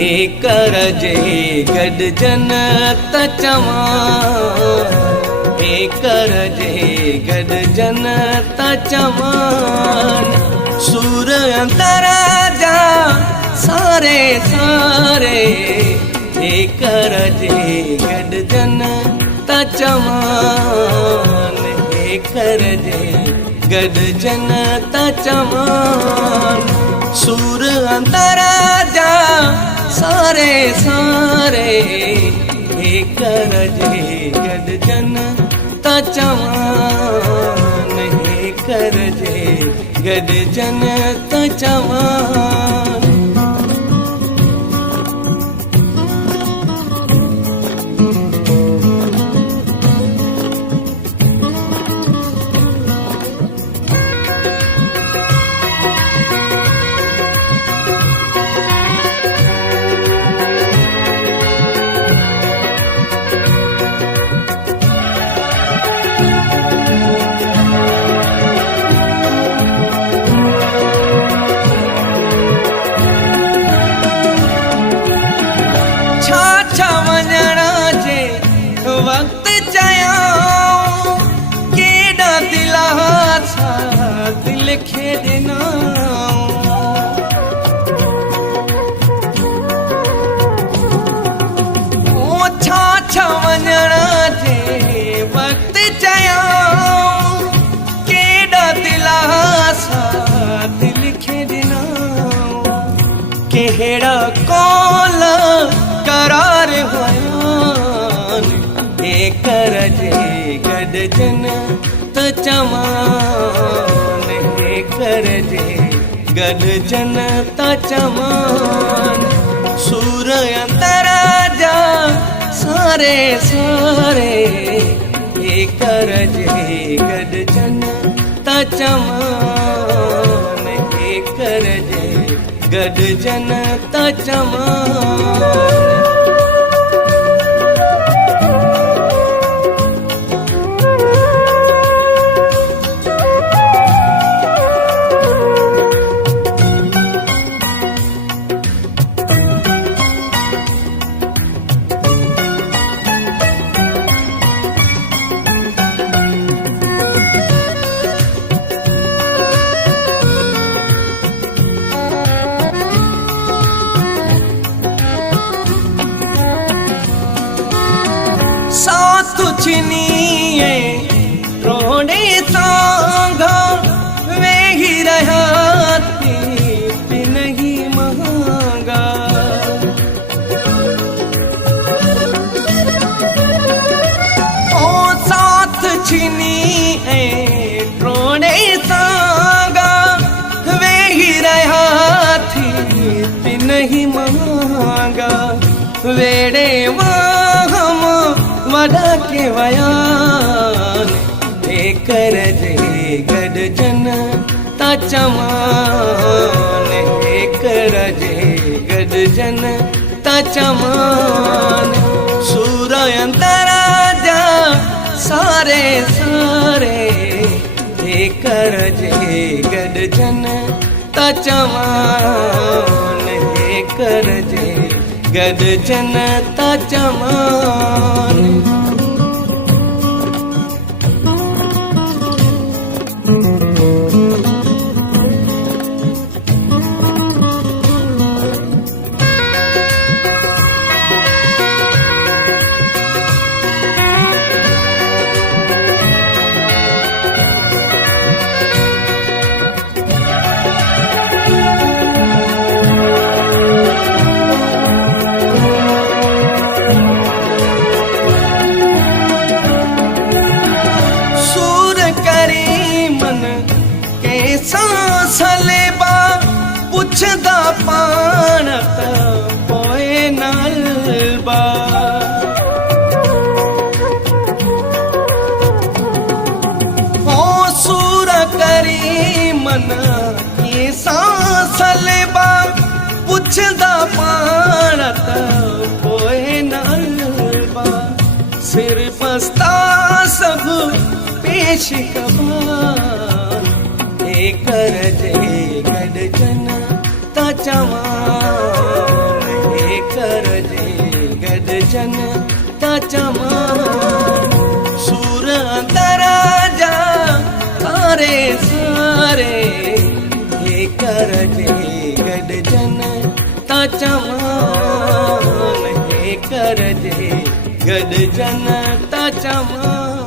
करजे गॾजन त चवां, करजे गॾजन त चवां, सूर अंतरा जा सारे सारे, करजे गॾजन त चवां, करजे गॾजन त चवां, सूर अंतरा जा सारे सारे, करजे गॾजन त चवां, करजे गॾजन त चवां। वक्त चयां केॾा दिला छा दिल खे ॾिना, ओ छा छा वञण जे वक्त चयां केॾा दिला छा दिल खे ॾिना, कहिड़ा कौल करार हुया, करजे गॾजन त चवां, करजे गॾजन त चवां, सूर अंतरा जा सारे सारे, करजे गॾजन त चवां, करजे गॾजन त चवां। तुझनिए रोने सांगा वेही रहा थी नहीं महंगा, ओ साथ छिनिए रोने सांगा वेही रहा थी नहीं महंगा, वेड़े हम वॾा के वयान, करजे गॾजन त चवां, करजे गॾजन त चवां, सूर अंतरा जा सारे सारे, करजे गॾजन त चवां, करजे गॾजन त चवां। सलेबा पुछदा पाण त पोए नालबा, ओ सूर करी मन के सलेबा पुछदा पाण त पोए नालबा, सिर पस्ता सब पेश कबा, करजे गॾजन त चवां, करजे गॾजन ता चवां सूर अंदरा जा तारे सारे हे करजे गॾजन ता चवां हे करजे गॾजन ता चवां